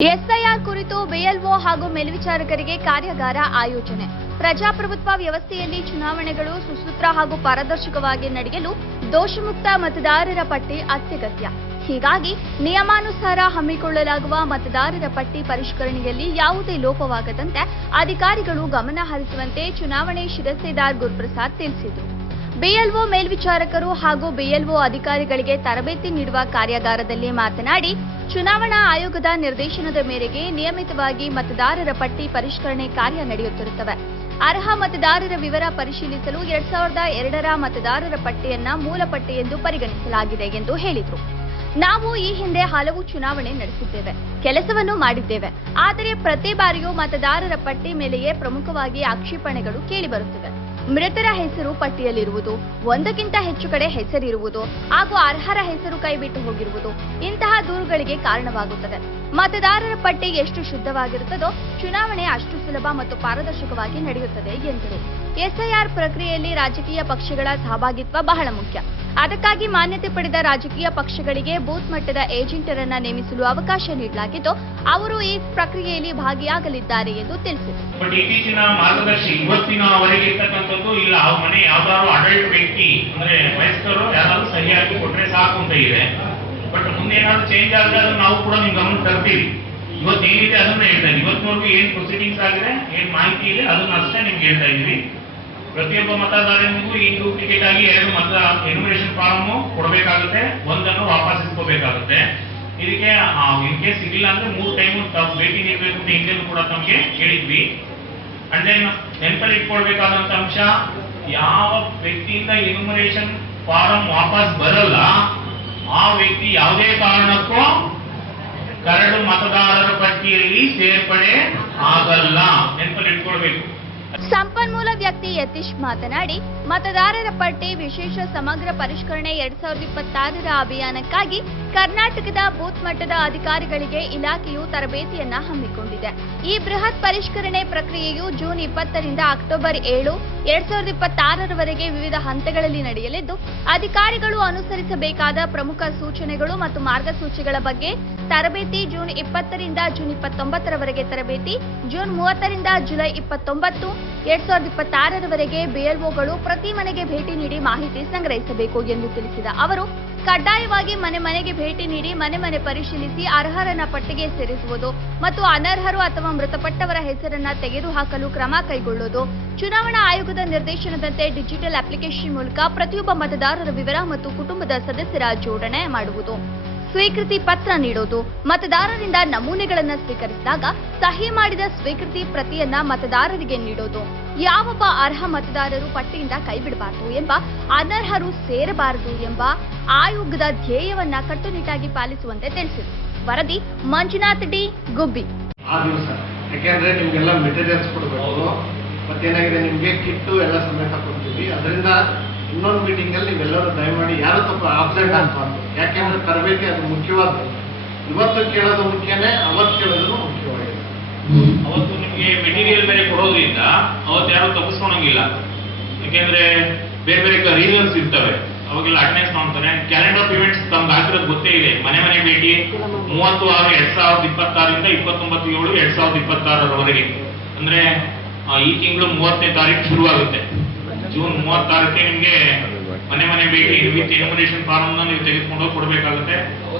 SIR ಕುರಿತು BLO ಹಾಗೂ ಮೇಲ್ವಿಚಾರಕರಿಗೆ ಕಾರ್ಯಾಗಾರ ಆಯೋಜನೆ. ಪ್ರಜಾಪ್ರಭುತ್ವ ವ್ಯವಸ್ಥೆಯಲ್ಲಿ ಚುನಾವಣೆಗಳು ಸುಸೂತ್ರ ಹಾಗೂ ಪಾರದರ್ಶಕವಾಗಿ ನಡೆಯಲು ದೋಷಮುಕ್ತ ಮತದಾರರ ಪಟ್ಟಿ ಅತ್ಯಗತ್ಯ. ಹೀಗಾಗಿ ನಿಯಮಾನುಸಾರ ಹಮ್ಮಿಕೊಳ್ಳಲಾಗುವ ಮತದಾರರ ಪಟ್ಟಿ ಪರಿಷ್ಕರಣೆಯಲ್ಲಿ ಯಾವುದೇ ಲೋಪವಾಗದಂತೆ ಅಧಿಕಾರಿಗಳು ಗಮನ ಹರಿಸುವಂತೆ ಚುನಾವಣೆ ಶಿರಸ್ತೇದಾರ್ ಗುರುಪ್ರಸಾದ್ ತಿಳಿಸಿದರು. ಬಿಎಲ್ಒ ಮೇಲ್ವಿಚಾರಕರು ಹಾಗೂ ಬಿಎಲ್ಒ ಅಧಿಕಾರಿಗಳಿಗೆ ತರಬೇತಿ ನೀಡುವ ಕಾರ್ಯಾಗಾರದಲ್ಲಿ ಮಾತನಾಡಿ, ಚುನಾವಣಾ ಆಯೋಗದ ನಿರ್ದೇಶನದ ಮೇರೆಗೆ ನಿಯಮಿತವಾಗಿ ಮತದಾರರ ಪಟ್ಟಿ ಪರಿಷ್ಕರಣೆ ಕಾರ್ಯ ನಡೆಯುತ್ತಿರುತ್ತವೆ. ಅರ್ಹ ಮತದಾರರ ವಿವರ ಪರಿಶೀಲಿಸಲು 2002ರ ಮತದಾರರ ಪಟ್ಟಿಯನ್ನ ಮೂಲ ಪಟ್ಟಿ ಎಂದು ಪರಿಗಣಿಸಲಾಗಿದೆ ಎಂದು ಹೇಳಿದರು. ನಾವು ಈ ಹಿಂದೆ ಹಲವು ಚುನಾವಣೆ ನಡೆಸಿದ್ದೇವೆ, ಕೆಲಸವನ್ನು ಮಾಡಿದ್ದೇವೆ. ಆದರೆ ಪ್ರತಿ ಬಾರಿಯೂ ಮತದಾರರ ಪಟ್ಟಿ ಮೇಲೆಯೇ ಪ್ರಮುಖವಾಗಿ ಆಕ್ಷೇಪಣೆಗಳು ಕೇಳಿಬರುತ್ತಿವೆ. ಮೃತರ ಹೆಸರು ಪಟ್ಟಿಯಲ್ಲಿರುವುದು, ಒಂದಕ್ಕಿಂತ ಹೆಚ್ಚು ಕಡೆ ಹೆಸರಿರುವುದು ಹಾಗೂ ಅರ್ಹರ ಹೆಸರು ಕೈಬಿಟ್ಟು ಹೋಗಿರುವುದು ಇಂತಹ ದೂರುಗಳಿಗೆ ಕಾರಣವಾಗುತ್ತದೆ. ಮತದಾರರ ಪಟ್ಟಿ ಎಷ್ಟು ಶುದ್ಧವಾಗಿರುತ್ತದೋ ಚುನಾವಣೆ ಅಷ್ಟು ಸುಲಭ ಮತ್ತು ಪಾರದರ್ಶಕವಾಗಿ ನಡೆಯುತ್ತದೆ ಎಂದರು. ಎಸ್ಐಆರ್ ಪ್ರಕ್ರಿಯೆಯಲ್ಲಿ ರಾಜಕೀಯ ಪಕ್ಷಗಳ ಸಹಭಾಗಿತ್ವ ಬಹಳ ಮುಖ್ಯ. ಅದಕ್ಕಾಗಿ ಮಾನ್ಯತೆ ಪಡೆದ ರಾಜಕೀಯ ಪಕ್ಷಗಳಿಗೆ ಬೂತ್ ಮಟ್ಟದ ಏಜೆಂಟರನ್ನ ನೇಮಿಸಲು ಅವಕಾಶ ನೀಡಲಾಗಿದ್ದು, ಅವರು ಈ ಪ್ರಕ್ರಿಯೆಯಲ್ಲಿ ಭಾಗಿಯಾಗಲಿದ್ದಾರೆ ಎಂದು ತಿಳಿಸಿದರು. ಇತ್ತೀಚಿನ ಮಾರ್ಗದರ್ಶಿ ಇವತ್ತಿನವರೆಗೆ ಇರ್ತಕ್ಕಂಥದ್ದು ಇಲ್ಲ. ಆ ಮನೆ ಯಾವ್ದಾದ್ರು ಅಡಲ್ಟ್ ವ್ಯಕ್ತಿ ಅಂದ್ರೆ ವಯಸ್ಕರು ಯಾರಾದ್ರೂ ಸರಿಯಾಗಿ ಕೊಟ್ರೆ ಸಾಕು ಅಂತ ಇದೆ. ಬಟ್ ಮುಂದೆ ಏನಾದ್ರು ಚೇಂಜ್ ಆದ್ರೆ ಅದನ್ನ ನಾವು ಕೂಡ ನಿಮ್ ಗಮನ ತರ್ತೀವಿ. ಇವತ್ತೇನಿದೆ ಅದನ್ನ ಹೇಳ್ತಾ ಇದ್ದೀವಿ. ಇವತ್ತಿನವರೆಗೂ ಏನ್ ಪ್ರೊಸೀಡಿಂಗ್ಸ್ ಆಗಿದೆ, ಏನ್ ಮಾಹಿತಿ ಇದೆ ಅದನ್ನ ಅಷ್ಟೇ ನಿಮ್ಗೆ ಹೇಳ್ತಾ ಇದೀವಿ. ಪ್ರತಿಯೊಬ್ಬ ಮತದಾರನಿಗೂ ಈ ಡೂಪ್ಲಿಕೇಟ್ ಆಗಿ 2 ಎನ್ಯುಮರೇಷನ್ ಫಾರ್ಮ್ ಕೊಡಬೇಕಾಗುತ್ತೆ, ಒಂದನ್ನು ವಾಪಸ್ ಇಸ್ಕೋಬೇಕಾಗುತ್ತೆ. ಇದಕ್ಕೆ ಇನ್ ಕೇಸ್ ಸಿಗಿಲ್ಲ ಅಂದ್ರೆ 3 ಟೈಮ್ ಭೇಟಿ ನೀಡಬೇಕು ಅಂತ ಹಿಂದೆನೂ ಕೂಡ ನಮಗೆ ಹೇಳಿದ್ವಿ. ಅಂಡ್ ದೆನ್ ನೆನಪಲ್ಲಿ ಇಟ್ಕೊಳ್ಬೇಕಾದಂತ ಅಂಶ, ಯಾವ ವ್ಯಕ್ತಿಯಿಂದ ಎನ್ಯುಮರೇಷನ್ ಫಾರಂ ವಾಪಸ್ ಬರಲ್ಲ ಆ ವ್ಯಕ್ತಿ ಯಾವುದೇ ಕಾರಣಕ್ಕೂ ಕರಡು ಮತದಾರರ ಪಟ್ಟಿಯಲ್ಲಿ ಸೇರ್ಪಡೆ ಆಗಲ್ಲ. ನೆನಪಲ್ಲಿ ಇಟ್ಕೊಳ್ಬೇಕು. ಸಂಪನ್ಮೂಲ ವ್ಯಕ್ತಿ ಯತೀಶ್ ಮಾತನಾಡಿ, ಮತದಾರರ ಪಟ್ಟಿ ವಿಶೇಷ ಸಮಗ್ರ ಪರಿಷ್ಕರಣೆ 2026ರ ಅಭಿಯಾನಕ್ಕಾಗಿ ಕರ್ನಾಟಕದ ಬೂತ್ ಮಟ್ಟದ ಅಧಿಕಾರಿಗಳಿಗೆ ಇಲಾಖೆಯು ತರಬೇತಿಯನ್ನ ಹಮ್ಮಿಕೊಂಡಿದೆ. ಈ ಬೃಹತ್ ಪರಿಷ್ಕರಣೆ ಪ್ರಕ್ರಿಯೆಯು ಜೂನ್ 20ರಿಂದ ಅಕ್ಟೋಬರ್ 7, 2026ರವರೆಗೆ ವಿವಿಧ ಹಂತಗಳಲ್ಲಿ ನಡೆಯಲಿದ್ದು, ಅಧಿಕಾರಿಗಳು ಅನುಸರಿಸಬೇಕಾದ ಪ್ರಮುಖ ಸೂಚನೆಗಳು ಮತ್ತು ಮಾರ್ಗಸೂಚಿಗಳ ಬಗ್ಗೆ ತರಬೇತಿ ಜೂನ್ 20ರಿಂದ ಜೂನ್ 29ರವರೆಗೆ ತರಬೇತಿ, ಜೂನ್ 30ರಿಂದ ಜುಲೈ 29, 2026ರವರೆಗೆ ಬಿಎಲ್ಒಗಳು ಪ್ರತಿ ಮನೆಗೆ ಭೇಟಿ ನೀಡಿ ಮಾಹಿತಿ ಸಂಗ್ರಹಿಸಬೇಕು ಎಂದು ತಿಳಿಸಿದ ಅವರು, ಕಡ್ಡಾಯವಾಗಿ ಮನೆ ಮನೆಗೆ ಭೇಟಿ ನೀಡಿ ಮನೆ ಪರಿಶೀಲಿಸಿ ಅರ್ಹರನ್ನ ಪಟ್ಟಿಗೆ ಸೇರಿಸುವುದು ಮತ್ತು ಅನರ್ಹರು ಅಥವಾ ಮೃತಪಟ್ಟವರ ಹೆಸರನ್ನ ತೆಗೆದುಹಾಕಲು ಕ್ರಮ ಕೈಗೊಳ್ಳುವುದು, ಚುನಾವಣಾ ಆಯೋಗದ ನಿರ್ದೇಶನದಂತೆ ಡಿಜಿಟಲ್ ಅಪ್ಲಿಕೇಶನ್ ಮೂಲಕ ಪ್ರತಿಯೊಬ್ಬ ಮತದಾರರ ವಿವರ ಮತ್ತು ಕುಟುಂಬದ ಸದಸ್ಯರ ಜೋಡಣೆ ಮಾಡುವುದು, ಸ್ವೀಕೃತಿ ಪತ್ರ ನೀಡೋದು, ಮತದಾರರಿಂದ ನಮೂನೆಗಳನ್ನು ಸ್ವೀಕರಿಸಿದಾಗ ಸಹಿ ಮಾಡಿದ ಸ್ವೀಕೃತಿ ಪ್ರತಿಯನ್ನ ಮತದಾರರಿಗೆ ನೀಡೋದು, ಯಾವೊಬ್ಬ ಅರ್ಹ ಮತದಾರರು ಪಟ್ಟಿಯಿಂದ ಕೈಬಿಡಬಾರದು ಎಂಬ, ಅನರ್ಹರು ಸೇರಬಾರದು ಎಂಬ ಆಯೋಗದ ಧ್ಯೇಯವನ್ನ ಕಟ್ಟುನಿಟ್ಟಾಗಿ ಪಾಲಿಸುವಂತೆ ತಿಳಿಸಿದರು. ವರದಿ ಮಂಜುನಾಥ್ ಡಿ, ಗುಬ್ಬಿ. ಆ ದಿವಸ ಯಾಕೆಂದ್ರೆ ನಿಮ್ಗೆಲ್ಲ ಮೆಟೀರಿಯಲ್ಸ್ ಕೊಡಬೇಕು, ಮತ್ತೇನಾಗಿದೆ ನಿಮ್ಗೆ ಕಿಟ್ಟು ಎಲ್ಲ ಸಮೇತ ಕೊಡ್ತೀವಿ. ಅದರಿಂದ ಇನ್ನೊಂದು ಮೀಟಿಂಗ್ ಅಲ್ಲಿ ನೀವೆಲ್ಲರೂ ದಯಮಾಡಿ ಯಾರು ತಪ್ಪ ಆಬ್ಸೆಂಟ್ ಆಗ್ಬಾರ್ದು. ಯಾಕೆಂದ್ರೆ ತರಬೇತಿ ಅದು ಮುಖ್ಯವಾದ. ಇವತ್ತು ಕೇಳೋದು ಮುಖ್ಯನೇ, ಅವತ್ತು ಕೇಳೋದು ಮುಖ್ಯವಾಗಿದೆ. ಅವತ್ತು ನಿಮ್ಗೆ ಮೆಟೀರಿಯಲ್ ಬೇರೆ ಕೊಡೋದ್ರಿಂದ ಅವತ್ತು ಯಾರು ತಪ್ಪಿಸ್ಕೊಳಂಗಿಲ್ಲ. ಯಾಕೆಂದ್ರೆ ಬೇರೆ ಬೇರೆ ರೀಸನ್ಸ್ ಇರ್ತವೆ, ಅವಾಗೆಲ್ಲ ಅಟೆಂಡೆನ್ಸ್ ಮಾಡ್ತಾರೆ. ಕ್ಯಾಲೆಂಡರ್ ಆಫ್ ಇವೆಂಟ್ಸ್ ತಮ್ಗೆ ಆಗಿರೋದು ಗೊತ್ತೇ ಇದೆ. ಮನೆ ಭೇಟಿ 30/6/2026ರಿಂದ 29/7/2026ರವರೆಗೆ. ಅಂದ್ರೆ ಈ ತಿಂಗಳು 30ನೇ ತಾರೀಕು ಶುರುವಾಗುತ್ತೆ. ಜೂನ್ 36ಕ್ಕೆ ನಿಮ್ಗೆ ಮನೆ ಭೇಟಿ ವಿತ್ ಎನ್ಯುಮರೇಷನ್ ಫಾರ್ಮ್ ನೀವು ತೆಗೆದುಕೊಂಡು ಹೋಗಿ ಕೊಡಬೇಕಾಗುತ್ತೆ.